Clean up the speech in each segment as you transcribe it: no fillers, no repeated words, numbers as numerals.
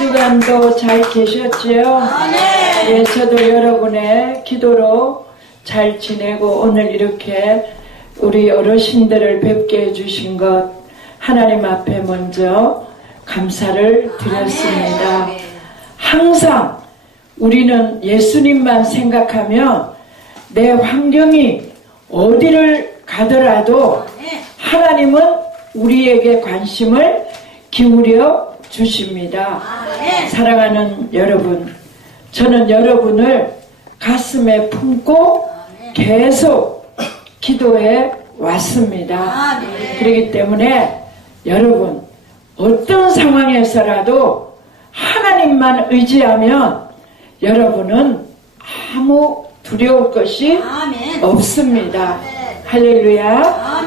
주간도 잘 계셨지요? 예, 저도 여러분의 기도로 잘 지내고 오늘 이렇게 우리 어르신들을 뵙게 해주신 것 하나님 앞에 먼저 감사를 드렸습니다. 항상 우리는 예수님만 생각하면 내 환경이 어디를 가더라도 하나님은 우리에게 관심을 기울여 주십니다. 사랑하는 여러분, 저는 여러분을 가슴에 품고 계속 기도해 왔습니다. 그렇기 때문에 여러분, 어떤 상황에서라도 하나님만 의지하면 여러분은 아무 두려울 것이 없습니다. 할렐루야.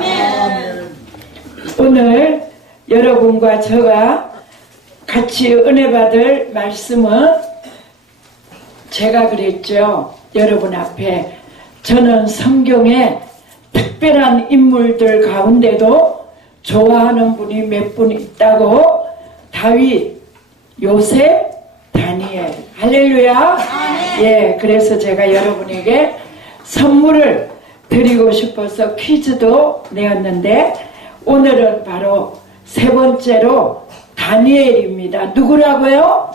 오늘 여러분과 저가 같이 은혜 받을 말씀은 제가 그랬죠. 여러분 앞에 저는 성경에 특별한 인물들 가운데도 좋아하는 분이 몇 분 있다고. 다윗, 요셉, 다니엘. 할렐루야. 예, 그래서 제가 여러분에게 선물을 드리고 싶어서 퀴즈도 내었는데 오늘은 바로 세 번째로 다니엘입니다. 누구라고요?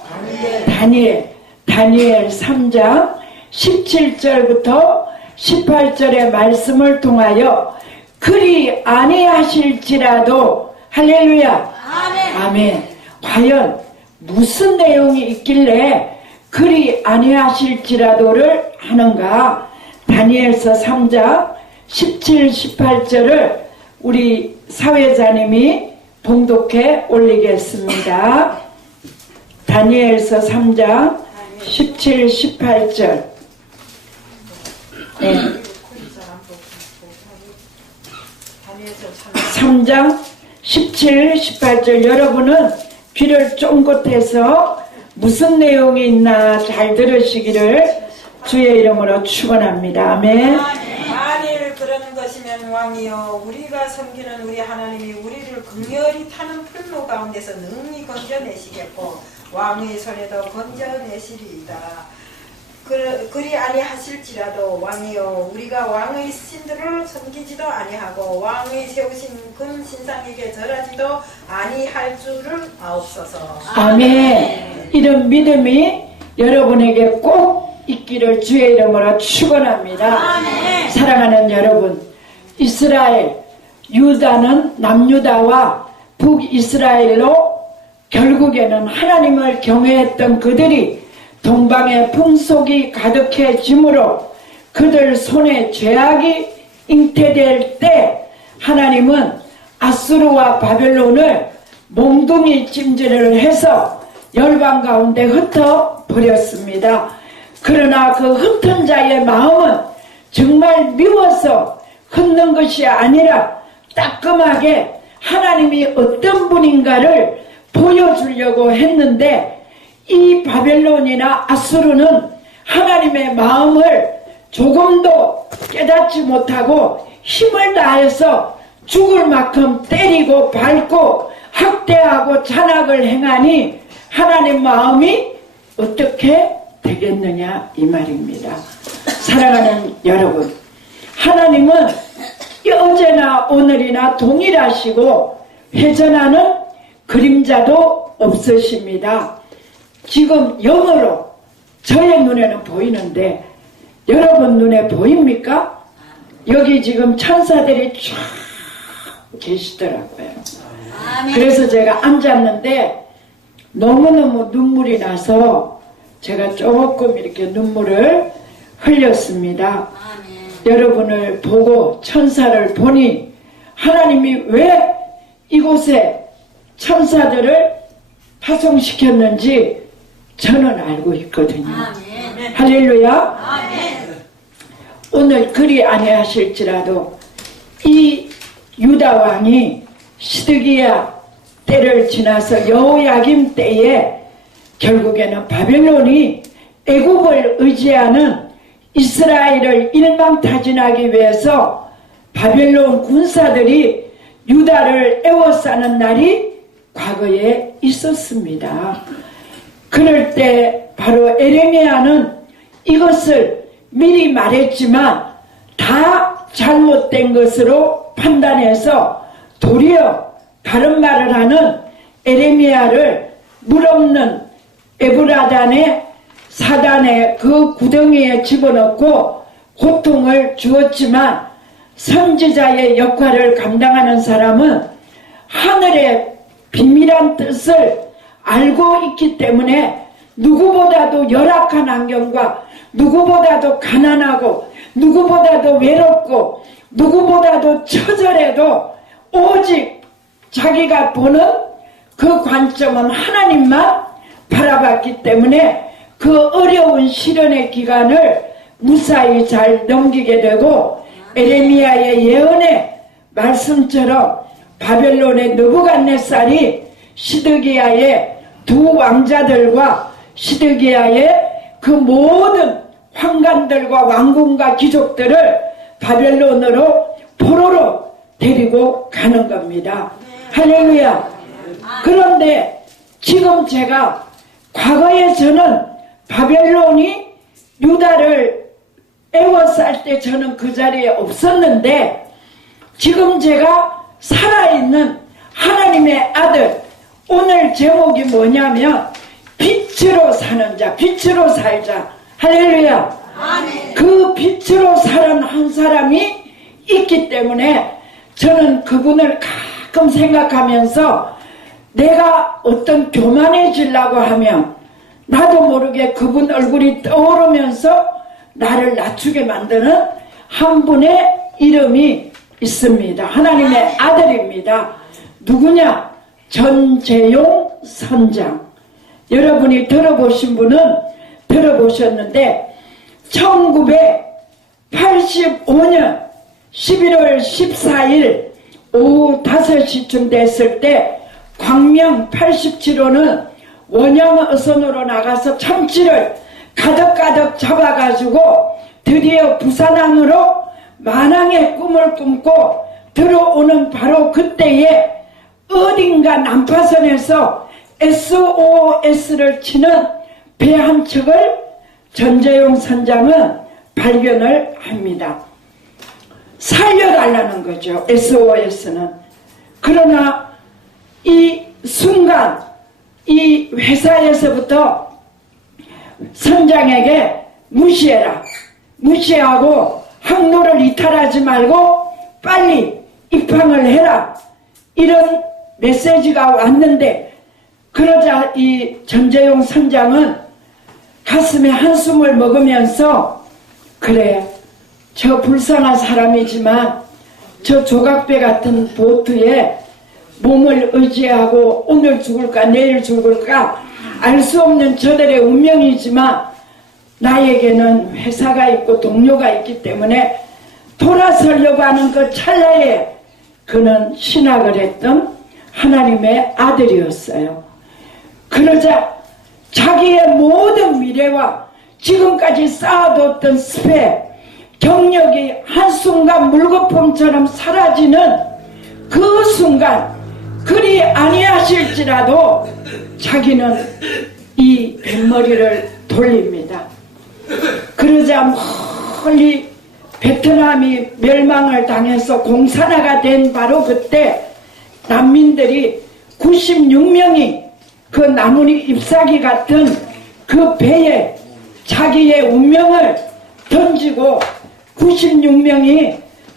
다니엘 3장 17절부터 18절의 말씀을 통하여 그리 아니하실지라도. 할렐루야. 아멘. 과연 무슨 내용이 있길래 그리 아니하실지라도를 하는가? 다니엘서 3장 17, 18절을 우리 사회자님이 봉독해 올리겠습니다. 다니엘서 3장 17, 18절. 네. 3장 17, 18절. 여러분은 귀를 쫑긋해서 무슨 내용이 있나 잘 들으시기를 주의 이름으로 축원합니다. 아멘. 만일 그런 것이면 왕이여, 우리가 섬기는 우리 하나님이 우리를 극렬히 타는 풀무 가운데서 능히 건져내시겠고 왕의 손에도 건져내시리이다. 그리 아니하실지라도 왕이여, 우리가 왕의 신들을 섬기지도 아니하고 왕의 세우신 금 신상에게 절하지도 아니할 줄을 아옵소서. 아멘. 이런 믿음이 여러분에게 꼭 있기를 주의 이름으로 축원합니다. 아멘. 사랑하는 여러분, 이스라엘, 유다는 남유다와 북이스라엘로 결국에는 하나님을 경외했던 그들이 동방의 풍속이 가득해지므로 그들 손에 죄악이 잉태될 때 하나님은 아수르와 바벨론을 몽둥이 찜질을 해서 열방 가운데 흩어 버렸습니다. 그러나 그 흩은 자의 마음은 정말 미워서 흩는 것이 아니라 따끔하게 하나님이 어떤 분인가를 보여주려고 했는데 이 바벨론이나 아수르는 하나님의 마음을 조금도 깨닫지 못하고 힘을 다해서 죽을 만큼 때리고 밟고 학대하고 잔악을 행하니 하나님 마음이 어떻게 되겠느냐 이 말입니다. 사랑하는 여러분, 하나님은 어제나 오늘이나 동일하시고 회전하는 그림자도 없으십니다. 지금 영으로 저의 눈에는 보이는데 여러분 눈에 보입니까? 여기 지금 천사들이 쫙 계시더라고요. 그래서 제가 앉았는데 너무너무 눈물이 나서 제가 조금 이렇게 눈물을 흘렸습니다. 여러분을 보고 천사를 보니 하나님이 왜 이곳에 천사들을 파송시켰는지 저는 알고 있거든요. 할렐루야. 오늘 그리 아니하실지라도 이 유다 왕이 시드기야 때를 지나서 여호야김 때에 결국에는 바벨론이 애굽을 의지하는 이스라엘을 일망타진하기 위해서 바벨론 군사들이 유다를 에워싸는 날이 과거에 있었습니다. 그럴 때 바로 에레미야는 이것을 미리 말했지만 다 잘못된 것으로 판단해서 도리어 다른 말을 하는 에레미야를 물없는 에브라단의 사단의 그 구덩이에 집어넣고 고통을 주었지만 선지자의 역할을 감당하는 사람은 하늘의 비밀한 뜻을 알고 있기 때문에 누구보다도 열악한 환경과 누구보다도 가난하고 누구보다도 외롭고 누구보다도 처절해도 오직 자기가 보는 그 관점은 하나님만 바라봤기 때문에 그 어려운 시련의 기간을 무사히 잘 넘기게 되고 에레미야의 예언의 말씀처럼 바벨론의 느부갓네살이 시드기야의 두 왕자들과 시드기야의 그 모든 황관들과 왕궁과 귀족들을 바벨론으로 포로로 데리고 가는 겁니다. 할렐루야. 그런데 지금 제가 과거에 저는 바벨론이 유다를 애워쌀 때 저는 그 자리에 없었는데 지금 제가 살아있는 하나님의 아들, 오늘 제목이 뭐냐면 빛으로 사는 자, 빛으로 살자. 할렐루야. 아멘. 그 빛으로 사는 한 사람이 있기 때문에 저는 그분을 가끔 생각하면서 내가 어떤 교만해지려고 하면 나도 모르게 그분 얼굴이 떠오르면서 나를 낮추게 만드는 한 분의 이름이 있습니다. 하나님의 아들입니다. 누구냐? 전재용 선장. 여러분이 들어보신 분은 들어보셨는데 1985년 11월 14일 오후 5시쯤 됐을 때 광명 87호는 원형 어선으로 나가서 참치를 가득가득 잡아가지고 드디어 부산항으로 만항의 꿈을 꿈고 들어오는 바로 그때에 어딘가 난파선에서 SOS를 치는 배 한 척을 전재용 선장은 발견을 합니다. 살려달라는 거죠. SOS는. 그러나 이 순간 이 회사에서부터 선장에게 무시해라. 무시하고 항로를 이탈하지 말고 빨리 입항을 해라. 이런 메시지가 왔는데 그러자 이 전재용 선장은 가슴에 한숨을 먹으면서 그래, 저 불쌍한 사람이지만 저 조각배 같은 보트에 몸을 의지하고 오늘 죽을까 내일 죽을까 알 수 없는 저들의 운명이지만 나에게는 회사가 있고 동료가 있기 때문에 돌아서려고 하는 그 찰나에 그는 신학을 했던 하나님의 아들이었어요. 그러자 자기의 모든 미래와 지금까지 쌓아뒀던 스펙, 경력이 한순간 물거품처럼 사라지는 그 순간 그리 아니하실지라도 자기는 이 뱃머리를 돌립니다. 그러자 멀리 베트남이 멸망을 당해서 공산화가 된 바로 그때 난민들이 96명이 그 나뭇잎 잎사귀 같은 그 배에 자기의 운명을 던지고 96명이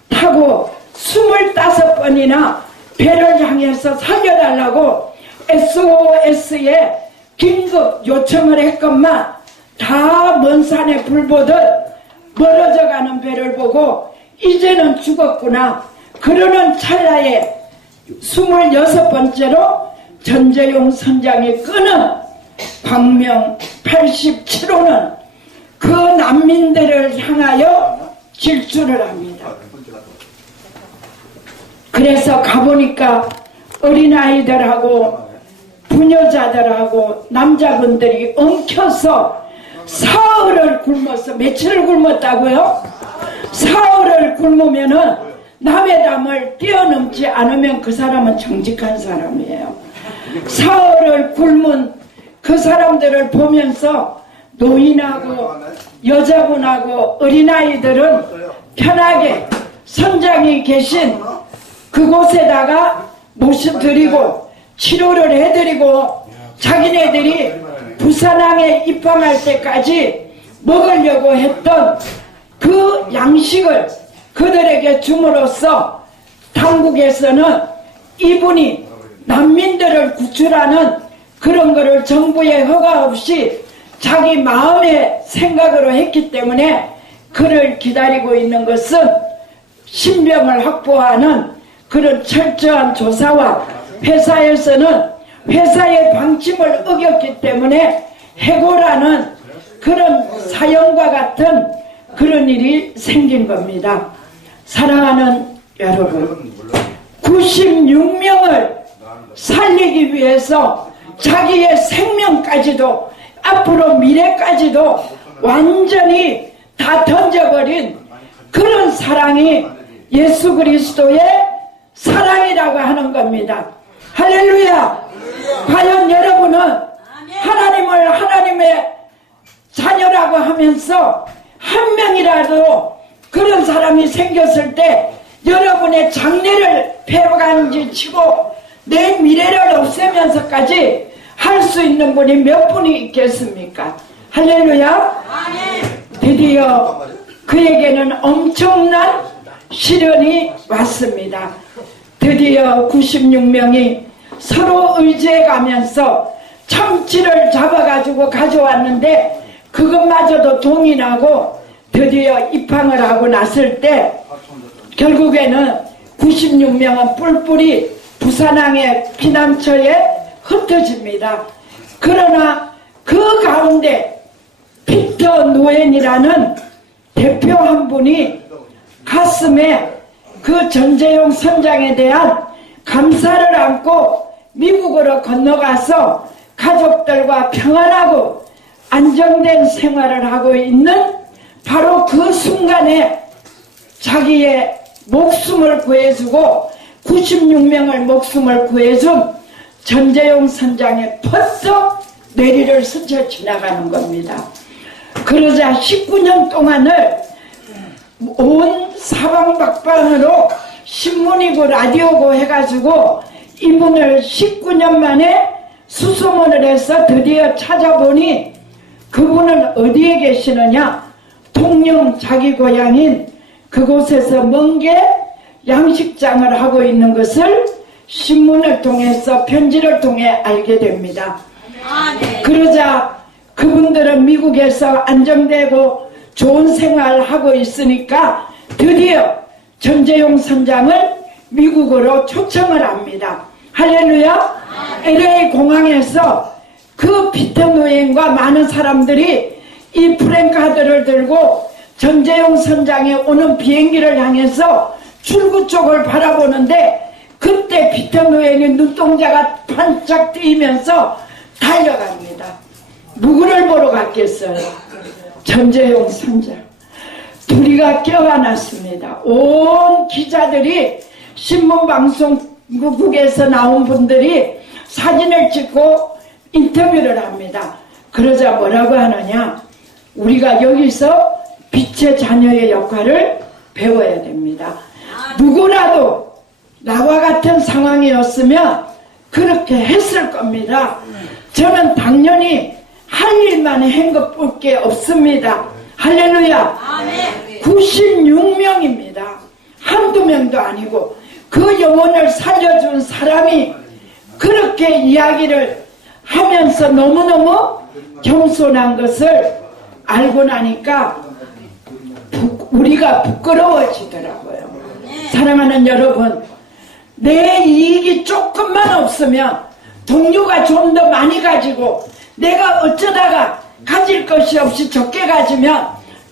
타고 25번이나 배를 향해서 살려달라고 SOS에 긴급 요청을 했건만 다 먼 산에 불 보듯 멀어져가는 배를 보고 이제는 죽었구나. 그러는 찰나에 26번째로 전재용 선장이 끄는 광명 87호는 그 난민들을 향하여 질주를 합니다. 그래서 가보니까 어린아이들하고 부녀자들하고 남자분들이 엉켜서 사흘을 굶어서, 며칠을 굶었다고요? 사흘을 굶으면은 남의 담을 뛰어넘지 않으면 그 사람은 정직한 사람이에요. 사흘을 굶은 그 사람들을 보면서 노인하고 여자분하고 어린아이들은 편하게 선장이 계신 그곳에다가 모셔드리고 치료를 해드리고 자기네들이 부산항에 입항할 때까지 먹으려고 했던 그 양식을 그들에게 줌으로써 당국에서는 이분이 난민들을 구출하는 그런 거를 정부의 허가 없이 자기 마음의 생각으로 했기 때문에 그를 기다리고 있는 것은 신병을 확보하는 그런 철저한 조사와 회사에서는 회사의 방침을 어겼기 때문에 해고라는 그런 사형과 같은 그런 일이 생긴 겁니다. 사랑하는 여러분, 96명을 살리기 위해서 자기의 생명까지도 앞으로 미래까지도 완전히 다 던져버린 그런 사랑이 예수 그리스도의 사랑이라고 하는 겁니다. 할렐루야! 과연 여러분은 하나님을 하나님의 자녀라고 하면서 한 명이라도 그런 사람이 생겼을 때 여러분의 장래를 배반지치고 내 미래를 없애면서까지 할 수 있는 분이 몇 분이 있겠습니까? 할렐루야! 드디어 그에게는 엄청난 시련이 왔습니다. 드디어 96명이 서로 의지해 가면서 참치를 잡아가지고 가져왔는데 그것마저도 동이 나고 드디어 입항을 하고 났을 때 결국에는 96명은 뿔뿔이 부산항의 피난처에 흩어집니다. 그러나 그 가운데 피터 노엔이라는 대표 한 분이 가슴에 그 전재용 선장에 대한 감사를 안고 미국으로 건너가서 가족들과 평안하고 안정된 생활을 하고 있는 바로 그 순간에 자기의 목숨을 구해주고 96명을 목숨을 구해준 전재용 선장의 퍼뜩 뇌리를 스쳐 지나가는 겁니다. 그러자 19년 동안을 온 사방박방으로 신문이고 라디오고 해가지고 이분을 19년 만에 수소문을 해서 드디어 찾아보니 그분은 어디에 계시느냐, 통영 자기 고향인 그곳에서 먼게 양식장을 하고 있는 것을 신문을 통해서 편지를 통해 알게 됩니다. 그러자 그분들은 미국에서 안정되고 좋은 생활을 하고 있으니까 드디어 전재용 선장을 미국으로 초청을 합니다. 할렐루야! LA 공항에서 그 피터 노엔과 많은 사람들이 이 프랭카드를 들고 전재용 선장이 오는 비행기를 향해서 출구 쪽을 바라보는데 그때 피터 노엔이 눈동자가 반짝 뜨이면서 달려갑니다. 누구를 보러 갔겠어요? 전재용 선장. 둘이가 껴안았습니다. 온 기자들이 신문방송국에서 나온 분들이 사진을 찍고 인터뷰를 합니다. 그러자 뭐라고 하느냐, 우리가 여기서 빛의 자녀의 역할을 배워야 됩니다. 누구라도 나와 같은 상황이었으면 그렇게 했을 겁니다. 저는 당연히 할 일만 한 것밖에 없습니다. 할렐루야. 96명입니다. 한두 명도 아니고 그 영혼을 살려준 사람이 그렇게 이야기를 하면서 너무너무 겸손한 것을 알고 나니까 우리가 부끄러워지더라고요. 사랑하는 여러분, 내 이익이 조금만 없으면 동료가 좀 더 많이 가지고 내가 어쩌다가 가질 것이 없이 적게 가지면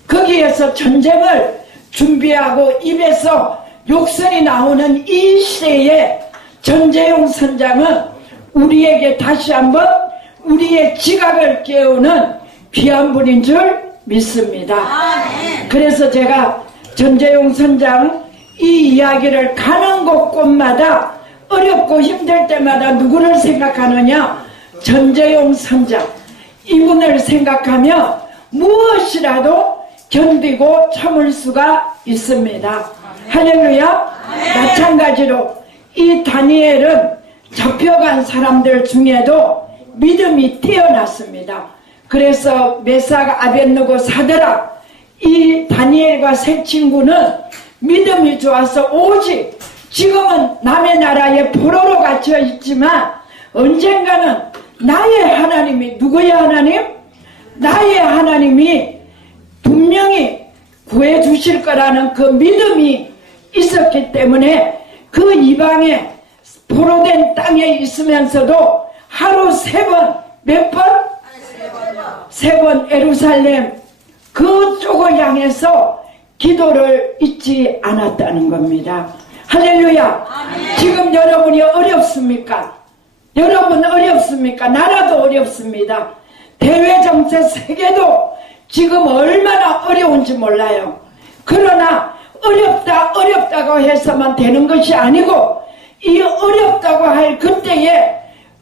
거기에서 전쟁을 준비하고 입에서 욕설이 나오는 이 시대에 전재용 선장은 우리에게 다시 한번 우리의 지각을 깨우는 귀한 분인 줄 믿습니다. 그래서 제가 전재용 선장 이 이야기를 가는 곳곳마다 어렵고 힘들 때마다 누구를 생각하느냐, 전재용 선자 이분을 생각하며 무엇이라도 견디고 참을 수가 있습니다. 할렐루야. 마찬가지로 이 다니엘은 잡혀간 사람들 중에도 믿음이 뛰어났습니다. 그래서 메삭 아벳느고 사드락 이 다니엘과 세 친구는 믿음이 좋아서 오직 지금은 남의 나라에 포로로 갇혀 있지만 언젠가는 나의 하나님이 누구의 하나님? 나의 하나님이 분명히 구해주실 거라는 그 믿음이 있었기 때문에 그 이방에 포로된 땅에 있으면서도 하루 3번 몇 번? 3번 예루살렘 그쪽을 향해서 기도를 잊지 않았다는 겁니다. 할렐루야. 지금 여러분이 어렵습니까? 여러분 어렵습니까? 나라도 어렵습니다. 대외정세 세계도 지금 얼마나 어려운지 몰라요. 그러나 어렵다고 해서만 되는 것이 아니고 이 어렵다고 할 그때에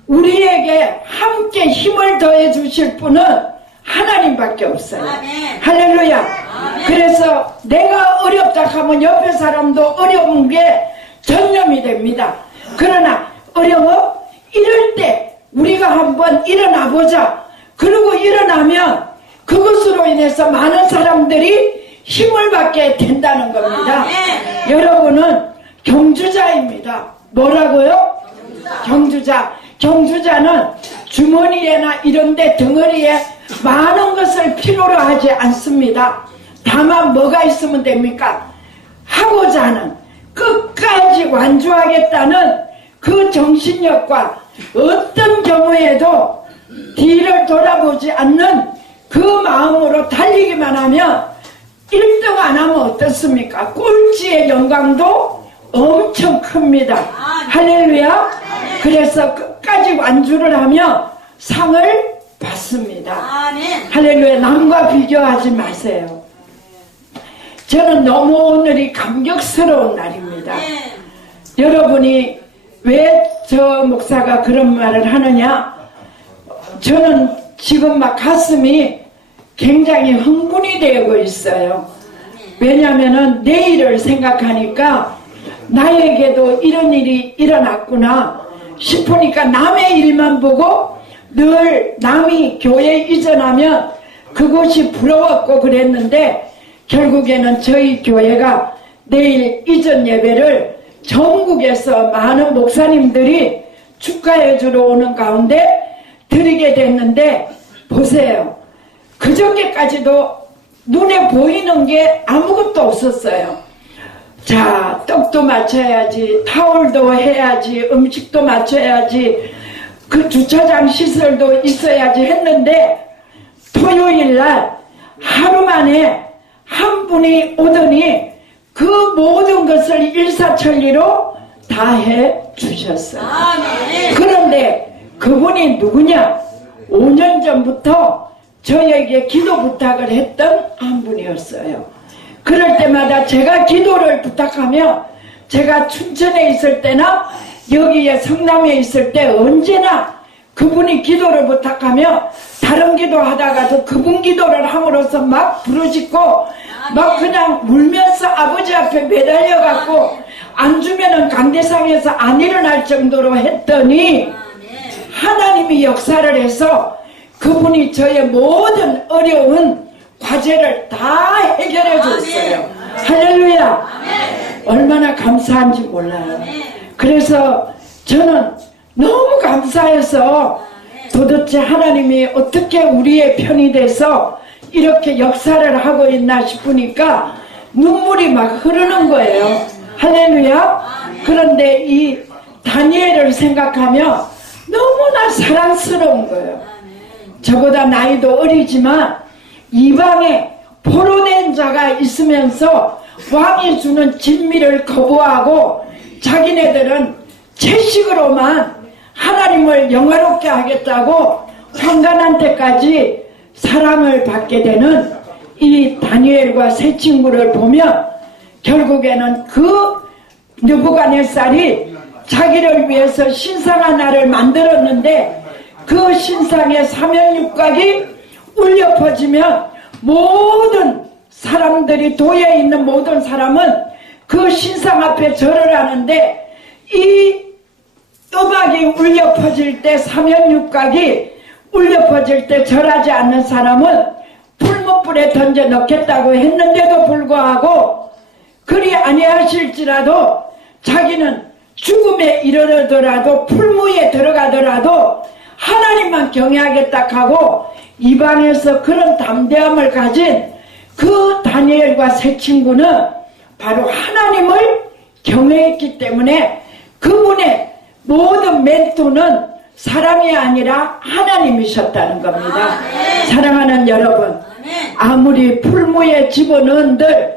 우리에게 함께 힘을 더해 주실 분은 하나님밖에 없어요. 아멘. 할렐루야. 아멘. 그래서 내가 어렵다 하면 옆에 사람도 어려운 게 전념이 됩니다. 그러나 어려워? 이럴 때 우리가 한번 일어나 보자. 그리고 일어나면 그것으로 인해서 많은 사람들이 힘을 받게 된다는 겁니다. 아멘. 여러분은 경주자입니다. 뭐라고요? 경주자는 주머니에나 이런데 덩어리에 많은 것을 필요로 하지 않습니다. 다만 뭐가 있으면 됩니까? 하고자 하는 끝까지 완주하겠다는 그 정신력과 어떤 경우에도 뒤를 돌아보지 않는 그 마음으로 달리기만 하면 1등 안 하면 어떻습니까? 꼴찌의 영광도 엄청 큽니다. 할렐루야. 그래서 끝까지 완주를 하며 상을 받습니다. 할렐루야. 남과 비교하지 마세요. 저는 너무 오늘이 감격스러운 날입니다. 여러분이 왜 저 목사가 그런 말을 하느냐? 저는 지금 막 가슴이 굉장히 흥분이 되고 있어요. 왜냐하면 내일을 생각하니까 나에게도 이런 일이 일어났구나 싶으니까 남의 일만 보고 늘 남이 교회 이전하면 그것이 부러웠고 그랬는데 결국에는 저희 교회가 내일 이전 예배를 전국에서 많은 목사님들이 축하해 주러 오는 가운데 드리게 됐는데 보세요. 그저께까지도 눈에 보이는 게 아무것도 없었어요. 자, 떡도 맞춰야지, 타올도 해야지, 음식도 맞춰야지, 그 주차장 시설도 있어야지 했는데 토요일날 하루 만에 한 분이 오더니 그 모든 것을 일사천리로 다 해 주셨어요. 그런데 그분이 누구냐? 5년 전부터 저에게 기도 부탁을 했던 한 분이었어요. 그럴 때마다 제가 기도를 부탁하며 제가 춘천에 있을 때나 여기에 성남에 있을 때 언제나 그분이 기도를 부탁하며 다른 기도 하다가도 그분 기도를 함으로써 막 부르짖고 막 그냥 울면서 아버지 앞에 매달려 갖고 안 주면은 강대상에서 안 일어날 정도로 했더니 하나님이 역사를 해서 그분이 저의 모든 어려운 과제를 다 해결해 줬어요. 할렐루야. 얼마나 감사한지 몰라요. 그래서 저는 너무 감사해서 도대체 하나님이 어떻게 우리의 편이 돼서 이렇게 역사를 하고 있나 싶으니까 눈물이 막 흐르는 거예요. 할렐루야. 그런데 이 다니엘을 생각하면 너무나 사랑스러운 거예요. 저보다 나이도 어리지만 이방에 포로된 자가 있으면서 왕이 주는 진미를 거부하고 자기네들은 채식으로만 하나님을 영화롭게 하겠다고 환관한테까지 사랑을 받게 되는 이 다니엘과 세 친구를 보면 결국에는 그 느부갓네살이 자기를 위해서 신성한 나를 만들었는데 그 신상의 사면육각이 울려 퍼지면 모든 사람들이 도에 있는 모든 사람은 그 신상 앞에 절을 하는데, 이 음악이 울려 퍼질 때, 사면육각이 울려 퍼질 때 절하지 않는 사람은 풀무불에 던져 넣겠다고 했는데도 불구하고, 그리 아니하실지라도 자기는 죽음에 이르더라도 풀무에 들어가더라도 하나님만 경외하겠다 하고 이방에서 그런 담대함을 가진 그 다니엘과 세 친구는 바로 하나님을 경외했기 때문에 그분의 모든 멘토는 사람이 아니라 하나님이셨다는 겁니다. 사랑하는 여러분, 아무리 풀무에 집어넣은들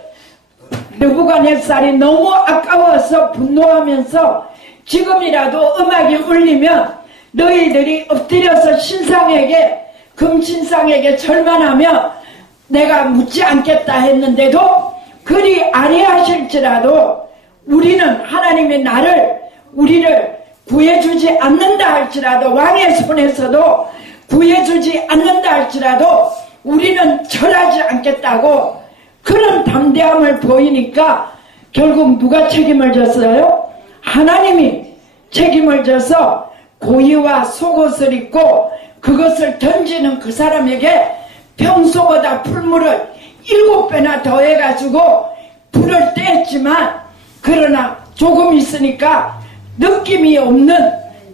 느부갓네살이 너무 아까워서 분노하면서 지금이라도 음악이 울리면 너희들이 엎드려서 신상에게, 금신상에게 절만하며 내가 묻지 않겠다 했는데도 그리 아니하실지라도 우리는 하나님의 우리를 구해주지 않는다 할지라도, 왕의 손에서도 구해주지 않는다 할지라도 우리는 절하지 않겠다고 그런 담대함을 보이니까 결국 누가 책임을 졌어요? 하나님이 책임을 져서 고의와 속옷을 입고 그것을 던지는 그 사람에게 평소보다 풀물을 7배나 더해가지고 불을 뗐지만, 그러나 조금 있으니까 느낌이 없는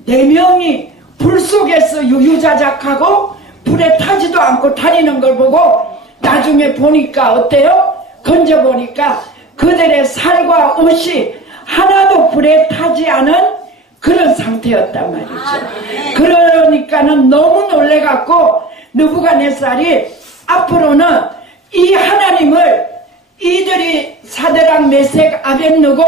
4명이 불 속에서 유유자작하고 불에 타지도 않고 다니는 걸 보고 나중에 보니까 어때요? 건져보니까 그들의 살과 옷이 하나도 불에 타지 않은 그런 상태였단 말이죠. 그러니까는 너무 놀래갖고 느부갓네살이 앞으로는 이 하나님을, 이들이 사드락 메색 아벳느고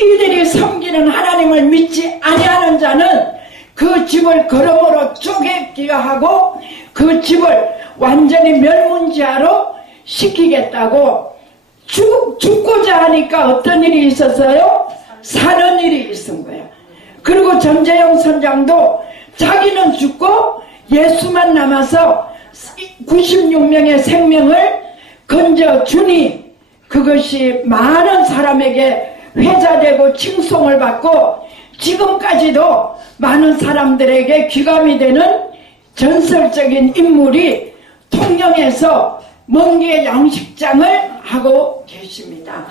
이들이 섬기는 하나님을 믿지 아니하는 자는 그 집을 걸음으로 쪼개기가 하고 그 집을 완전히 멸문지하로 시키겠다고 죽고자 하니까 어떤 일이 있었어요? 사는 일이 있은 거야. 그리고 전재영 선장도 자기는 죽고 예수만 남아서 96명의 생명을 건져주니 그것이 많은 사람에게 회자되고 칭송을 받고 지금까지도 많은 사람들에게 귀감이 되는 전설적인 인물이 통영에서 멍게 양식장을 하고 계십니다.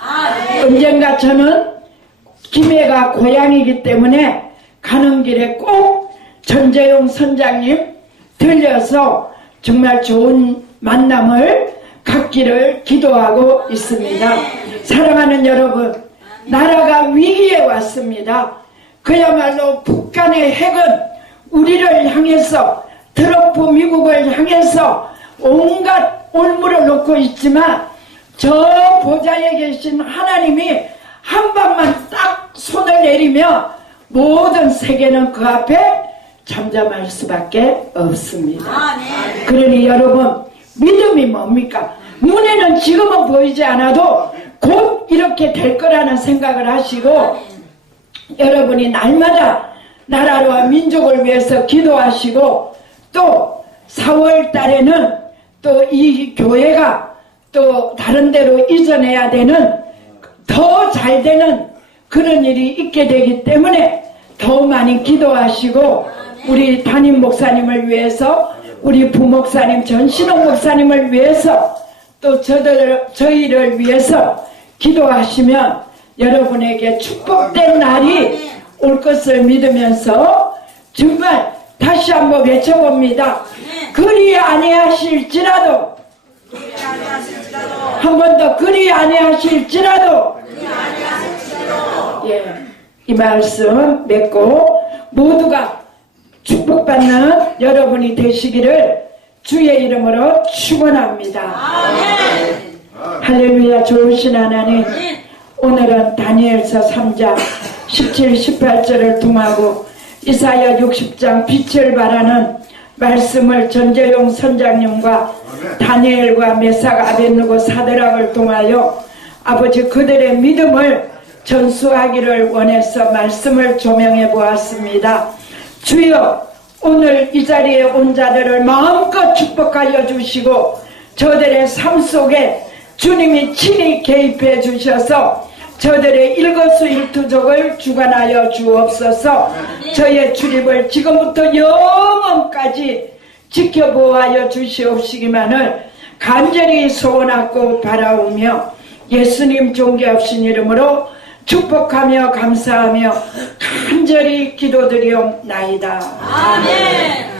언젠가 저는 김해가 고향이기 때문에 가는 길에 꼭 전재용 선장님 들려서 정말 좋은 만남을 갖기를 기도하고 있습니다. 사랑하는 여러분, 나라가 위기에 왔습니다. 그야말로 북한의 핵은 우리를 향해서, 트럼프 미국을 향해서 온갖 올무를 놓고 있지만 저 보좌에 계신 하나님이 한 방만 딱 손을 내리며 모든 세계는 그 앞에 잠잠할 수밖에 없습니다. 그러니 여러분, 믿음이 뭡니까? 눈에는 지금은 보이지 않아도 곧 이렇게 될 거라는 생각을 하시고 여러분이 날마다 나라와 민족을 위해서 기도하시고 또 4월 달에는 또 이 교회가 또 다른 데로 이전해야 되는 더 잘 되는 그런 일이 있게 되기 때문에 더 많이 기도하시고 우리 담임 목사님을 위해서, 우리 부목사님 전신홍 목사님을 위해서 또 저희를 위해서 기도하시면 여러분에게 축복된 날이 올 것을 믿으면서 정말 다시 한번 외쳐봅니다. 그리 아니하실지라도, 한 번 더 그리 아니하실지라도, 예, 이 말씀 맺고 모두가 축복받는 여러분이 되시기를 주의 이름으로 축원합니다. 할렐루야. 좋으신 하나님, 오늘은 다니엘서 3장 17, 18절을 통하고 이사야 60장 빛을 발하는 말씀을 전재용 선장님과 다니엘과 메삭 아벳느고 사드락을 통하여 아버지 그들의 믿음을 전수하기를 원해서 말씀을 조명해 보았습니다. 주여, 오늘 이 자리에 온 자들을 마음껏 축복하여 주시고 저들의 삶 속에 주님이 친히 개입해 주셔서 저들의 일거수일투족을 주관하여 주옵소서. 저의 출입을 지금부터 영원까지 지켜보아여 주시옵시기만을 간절히 소원하고 바라오며 예수님 존귀하신 이름으로 축복하며 감사하며 간절히 기도드리옵나이다. 아멘.